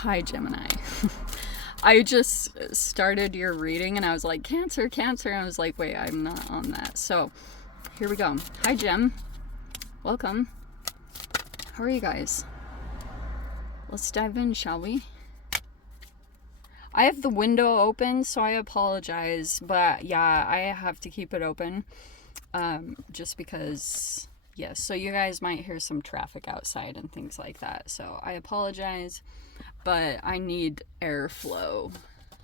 Hi, Gemini. I just started your reading and I was like, Cancer, Cancer. And I was like, wait, I'm not on that. So here we go. Hi, Gem. Welcome. How are you guys? Let's dive in, shall we? I have the window open, so I apologize. But yeah, I have to keep it open. Just because, yes. So you guys might hear some traffic outside and things like that. So I apologize, but I need airflow.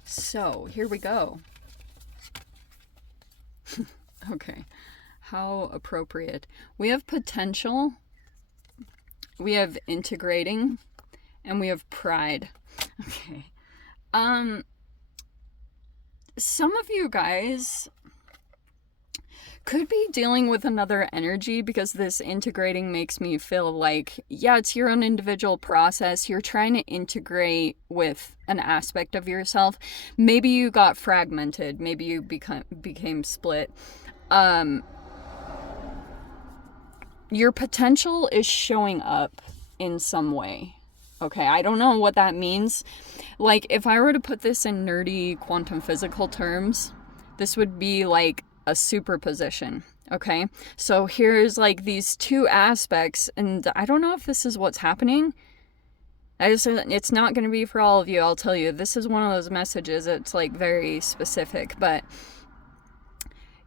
So here we go. Okay. How appropriate. We have potential. We have integrating. And we have pride. Okay. Some of you guys could be dealing with another energy, because this integrating makes me feel like, yeah, it's your own individual process. You're trying to integrate with an aspect of yourself. Maybe you got fragmented. Maybe you became split. Your potential is showing up in some way. Okay, I don't know what that means. Like, if I were to put this in nerdy quantum physical terms, this would be like a superposition. Okay, so here's like these two aspects, and I don't know if this is what's happening. It's not going to be for all of you, I'll tell you. This is one of those messages, it's like very specific, but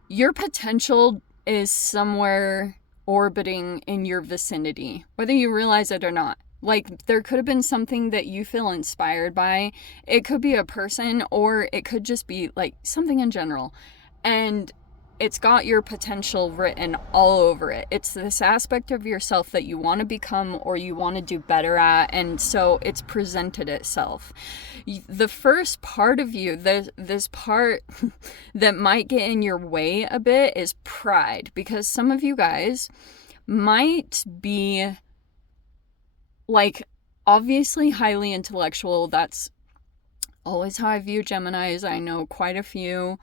your potential is somewhere orbiting in your vicinity, whether you realize it or not. Like, there could have been something that you feel inspired by. It could be a person, or it could just be like something in general. And it's got your potential written all over it. It's this aspect of yourself that you want to become or you want to do better at. And so it's presented itself. The first part of you, this part that might get in your way a bit, is pride. Because some of you guys might be, like, obviously highly intellectual. That's always how I view Geminis. I know quite a few.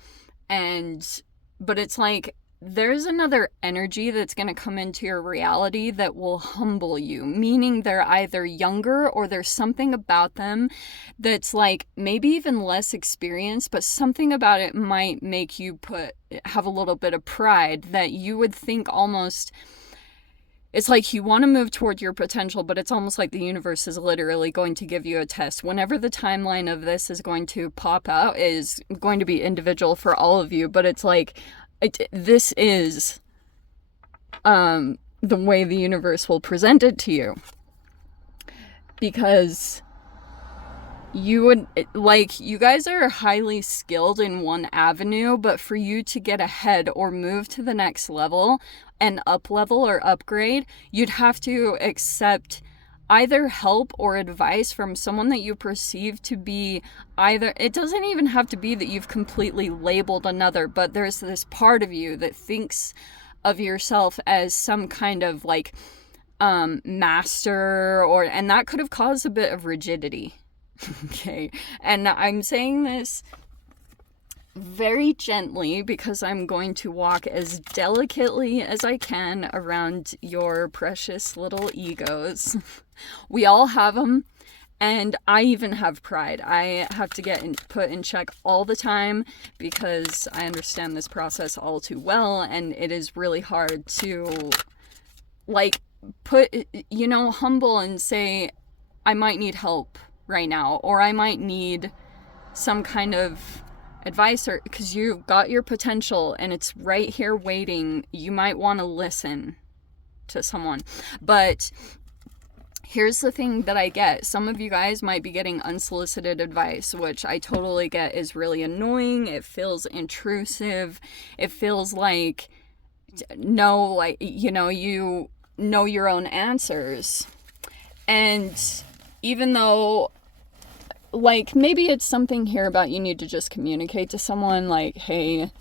But it's like, there's another energy that's going to come into your reality that will humble you. Meaning they're either younger, or there's something about them that's like maybe even less experienced, but something about it might make you have a little bit of pride, that you would think almost, it's like you want to move toward your potential, but it's almost like the universe is literally going to give you a test. Whenever the timeline of this is going to pop out is going to be individual for all of you, but it's like, this is the way the universe will present it to you. Because you guys are highly skilled in one avenue, but for you to get ahead or move to the next level and up level or upgrade, you'd have to accept either help or advice from someone that you perceive to be either, it doesn't even have to be that you've completely labeled another, but there's this part of you that thinks of yourself as some kind of like master, and that could have caused a bit of rigidity. Okay, and I'm saying this very gently because I'm going to walk as delicately as I can around your precious little egos. We all have them, and I even have pride. I have to put in check all the time because I understand this process all too well, and it is really hard to like humble and say, I might need help right now, or I might need some kind of advice, or because you've got your potential and it's right here waiting. You might want to listen to someone. But here's the thing that I get. Some of you guys might be getting unsolicited advice, which I totally get is really annoying. It feels intrusive. It feels like, you know your own answers. And even though, like, maybe it's something here about you need to just communicate to someone, like, hey,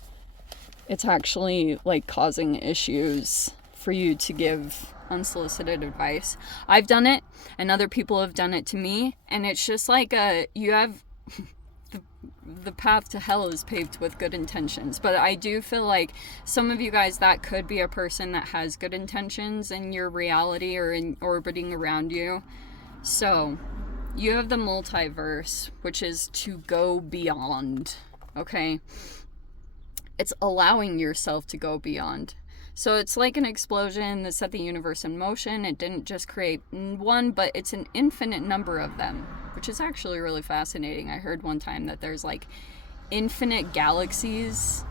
it's actually, like, causing issues for you to give unsolicited advice. I've done it, and other people have done it to me, and it's just like you have the path to hell is paved with good intentions. But I do feel like some of you guys, that could be a person that has good intentions in your reality or in orbiting around you. So you have the multiverse, which is to go beyond, okay? It's allowing yourself to go beyond. So it's like an explosion that set the universe in motion. It didn't just create one, but it's an infinite number of them, which is actually really fascinating. I heard one time that there's like infinite galaxies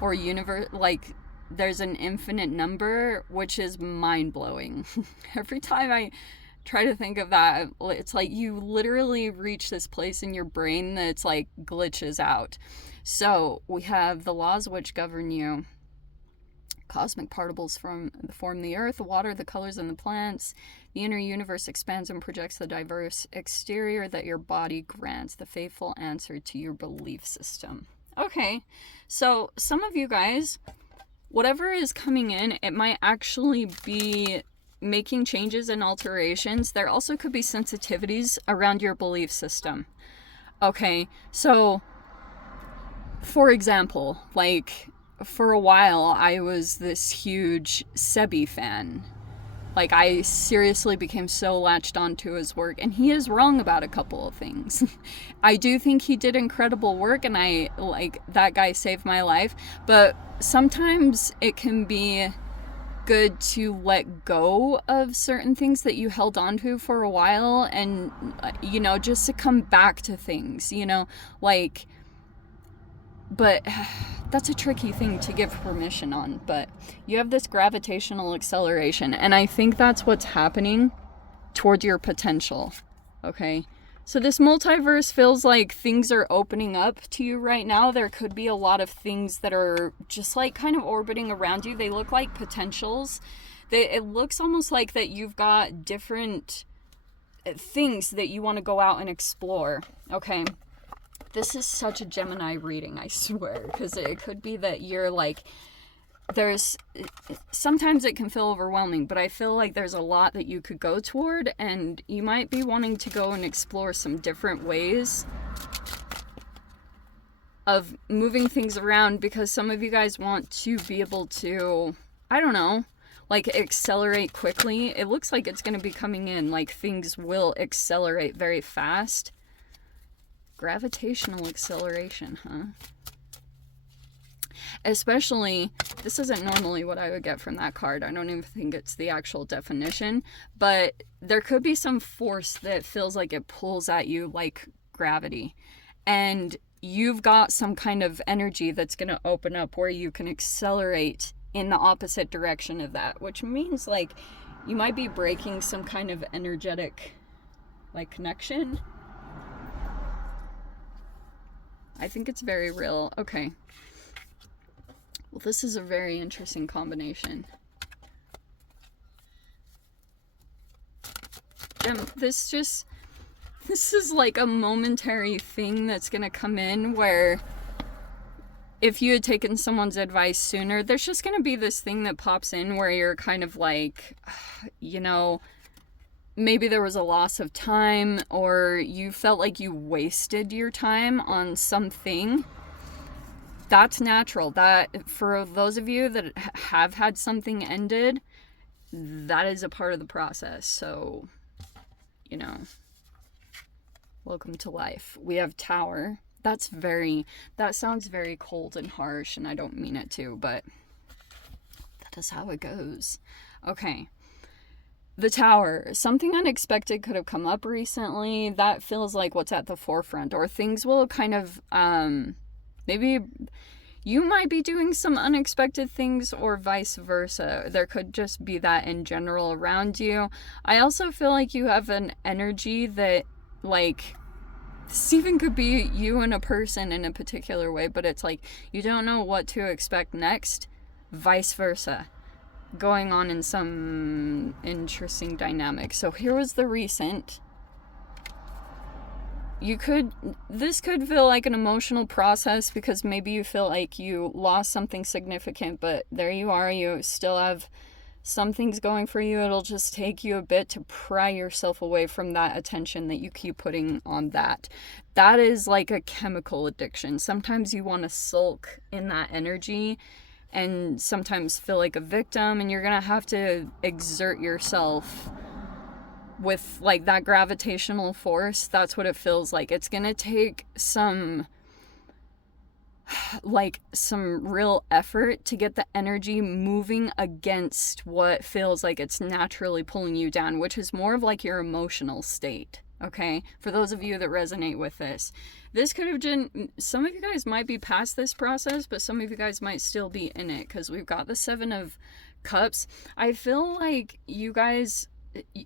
or universe, like there's an infinite number, which is mind-blowing. Every time I try to think of that, it's like you literally reach this place in your brain that's like glitches out. So we have the laws which govern you. Cosmic particles form the earth, the water, the colors, and the plants. The inner universe expands and projects the diverse exterior that your body grants, the faithful answer to your belief system. Okay, so some of you guys, whatever is coming in, it might actually be making changes and alterations. There also could be sensitivities around your belief system. Okay, so for example, like for a while I was this huge Sebi fan. Like I seriously became so latched onto his work, and he is wrong about a couple of things. I do think he did incredible work, and I like that guy saved my life, but sometimes it can be good to let go of certain things that you held on to for a while, and you know, just to come back to things, you know, like, but that's a tricky thing to give permission on. But you have this gravitational acceleration, and I think that's what's happening toward your potential. Okay, so this multiverse feels like things are opening up to you right now. There could be a lot of things that are just like kind of orbiting around you. They look like potentials. It looks almost like that you've got different things that you want to go out and explore. Okay, this is such a Gemini reading, I swear, because it could be that you're like, sometimes it can feel overwhelming, but I feel like there's a lot that you could go toward, and you might be wanting to go and explore some different ways of moving things around, because some of you guys want to be able to, I don't know, like accelerate quickly. It looks like it's going to be coming in, like things will accelerate very fast. Gravitational acceleration, huh? Especially, this isn't normally what I would get from that card. I don't even think it's the actual definition, but there could be some force that feels like it pulls at you like gravity, and you've got some kind of energy that's going to open up where you can accelerate in the opposite direction of that, which means like you might be breaking some kind of energetic like connection. I think it's very real. Okay. Well, this is a very interesting combination. This is like a momentary thing that's gonna come in where if you had taken someone's advice sooner, there's just gonna be this thing that pops in where you're kind of like, you know, maybe there was a loss of time, or you felt like you wasted your time on something. That's natural. That, for those of you that have had something ended, that is a part of the process. So, you know, welcome to life. We have Tower. That sounds very cold and harsh, and I don't mean it to, but that is how it goes. Okay. The Tower. Something unexpected could have come up recently. That feels like what's at the forefront. Or things will kind of, maybe you might be doing some unexpected things, or vice versa. There could just be that in general around you. I also feel like you have an energy that, like, this even could be you and a person in a particular way, but it's like you don't know what to expect next. Vice versa. Going on in some interesting dynamics. So here was the recent. This could feel like an emotional process, because maybe you feel like you lost something significant, but there you are, you still have some things going for you. It'll just take you a bit to pry yourself away from that attention that you keep putting on that. That is like a chemical addiction. Sometimes you want to sulk in that energy and sometimes feel like a victim, and you're gonna have to exert yourself with like that gravitational force, that's what it feels like. It's gonna take some real effort to get the energy moving against what feels like it's naturally pulling you down, which is more of like your emotional state. Okay, for those of you that resonate with this could have been, some of you guys might be past this process, but some of you guys might still be in it, because we've got the 7 of Cups. I feel like you guys,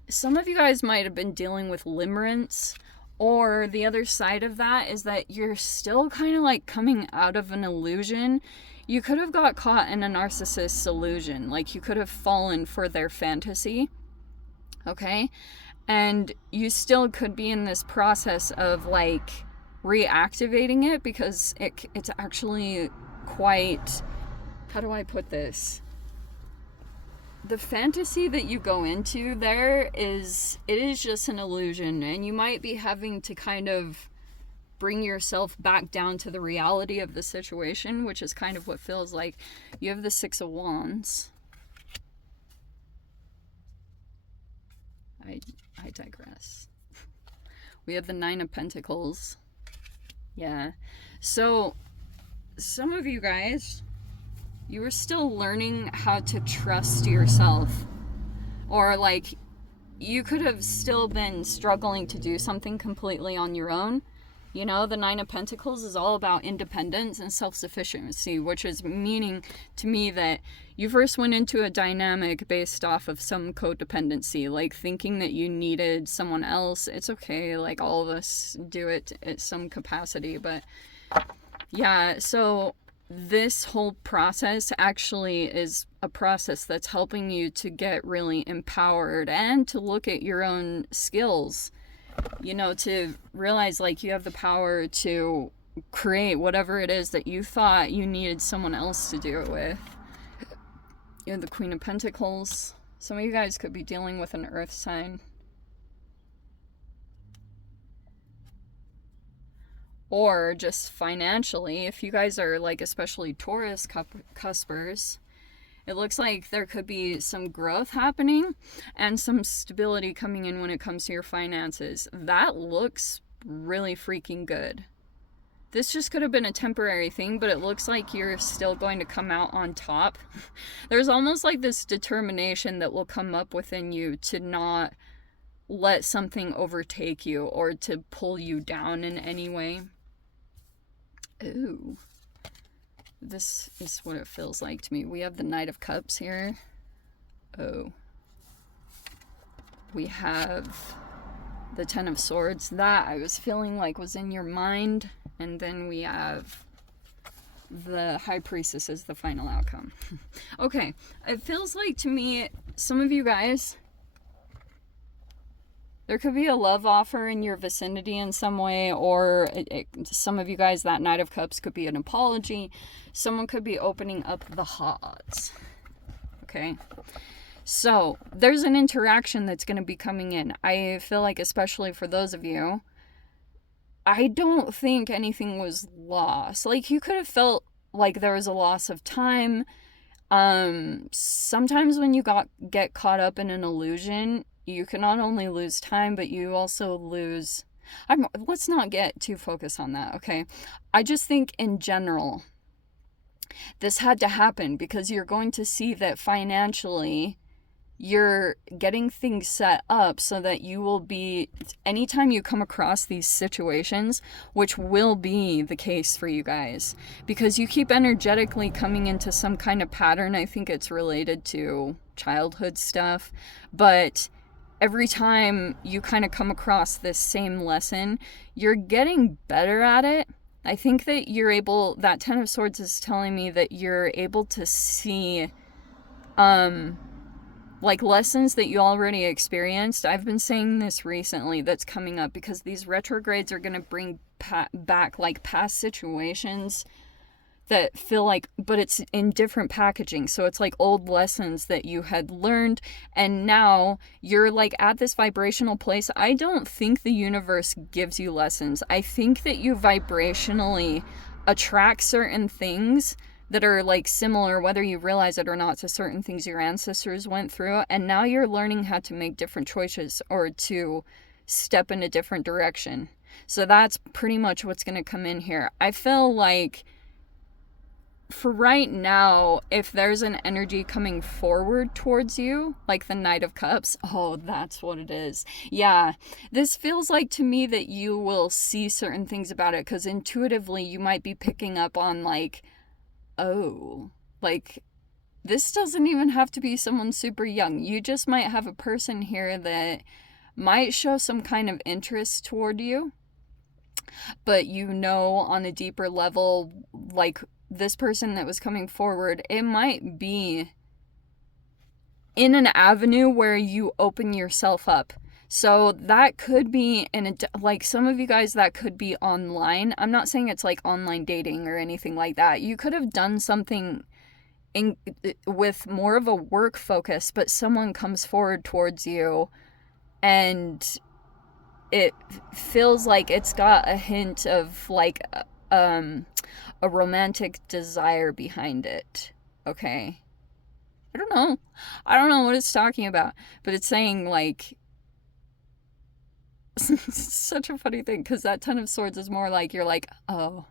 some of you guys might have been dealing with limerence, or the other side of that is that you're still kind of like coming out of an illusion. You could have got caught in a narcissist's illusion, like you could have fallen for their fantasy, okay? And you still could be in this process of like reactivating it, because it's actually quite, how do I put this? The fantasy that you go into there is just an illusion, and you might be having to kind of bring yourself back down to the reality of the situation, which is kind of what feels like. You have the 6 of Wands. I digress. We have the 9 of Pentacles. Yeah. So, some of you guys, you are still learning how to trust yourself. Or like, you could have still been struggling to do something completely on your own. You know, the 9 of Pentacles is all about independence and self-sufficiency, which is meaning to me that you first went into a dynamic based off of some codependency, like thinking that you needed someone else. It's okay, like all of us do it at some capacity, but yeah, so this whole process actually is a process that's helping you to get really empowered and to look at your own skills. You know, to realize like you have the power to create whatever it is that you thought you needed someone else to do it with. You have the Queen of Pentacles. Some of you guys could be dealing with an earth sign. Or just financially, if you guys are like especially Taurus cuspers, it looks like there could be some growth happening and some stability coming in when it comes to your finances. That looks really freaking good. This just could have been a temporary thing, but it looks like you're still going to come out on top. There's almost like this determination that will come up within you to not let something overtake you or to pull you down in any way. Ooh. This is what it feels like to me. We have the Knight of Cups here. Oh. We have the 10 of Swords. That I was feeling like was in your mind. And then we have the High Priestess as the final outcome. Okay. It feels like to me, some of you guys, there could be a love offer in your vicinity in some way, or some of you guys, that Knight of Cups could be an apology. Someone could be opening up the hearts. Okay? So, there's an interaction that's going to be coming in. I feel like, especially for those of you, I don't think anything was lost. Like, you could have felt like there was a loss of time. Sometimes when you get caught up in an illusion, you can not only lose time, but you also lose... let's not get too focused on that, okay? I just think in general, this had to happen because you're going to see that financially, you're getting things set up so that you will be... Anytime you come across these situations, which will be the case for you guys, because you keep energetically coming into some kind of pattern. I think it's related to childhood stuff, but... every time you kind of come across this same lesson, you're getting better at it. I think that you're able, that 10 of Swords is telling me that you're able to see, like lessons that you already experienced. I've been saying this recently that's coming up because these retrogrades are going to bring back like past situations that feel like, but it's in different packaging. So it's like old lessons that you had learned, and now you're like at this vibrational place. I don't think the universe gives you lessons. I think that you vibrationally attract certain things that are like similar, whether you realize it or not, to certain things your ancestors went through, and now you're learning how to make different choices or to step in a different direction. So that's pretty much what's going to come in here. I feel like for right now, if there's an energy coming forward towards you, like the Knight of Cups, oh, that's what it is. Yeah, this feels like to me that you will see certain things about it, because intuitively you might be picking up on like, oh, like this doesn't even have to be someone super young. You just might have a person here that might show some kind of interest toward you, but you know on a deeper level, like this person that was coming forward, it might be in an avenue where you open yourself up. So that could be like some of you guys, that could be online. I'm not saying it's like online dating or anything like that. You could have done something with more of a work focus, but someone comes forward towards you and it feels like it's got a hint of like a romantic desire behind it. Okay. I don't know what it's talking about, but it's saying like such a funny thing, because that Ten of Swords is more like you're like, oh,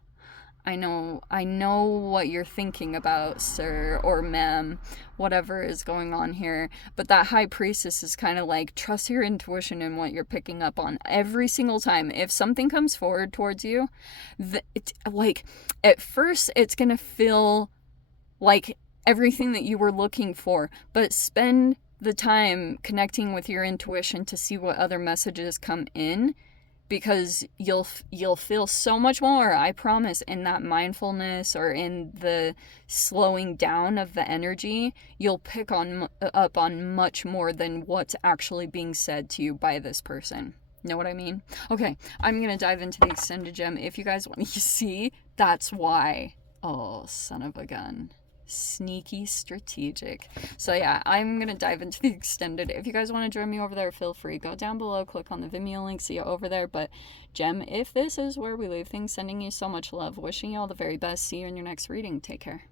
I know what you're thinking about, sir or ma'am, whatever is going on here. But that High Priestess is kind of like, trust your intuition and what you're picking up on every single time. If something comes forward towards you, like at first it's gonna feel like everything that you were looking for, but spend the time connecting with your intuition to see what other messages come in, because you'll feel so much more, I promise, in that mindfulness or in the slowing down of the energy. You'll pick up on much more than what's actually being said to you by this person. Know what I mean? Okay, I'm gonna dive into the extended gem. If you guys want to see, that's why. Oh, son of a gun. Sneaky strategic. So yeah, I'm gonna dive into the extended. If you guys want to join me over there, feel free. Go down below, click on the Vimeo link, see you over there. But gem, if this is where we leave things, sending you so much love, wishing you all the very best. See you in your next reading. Take care.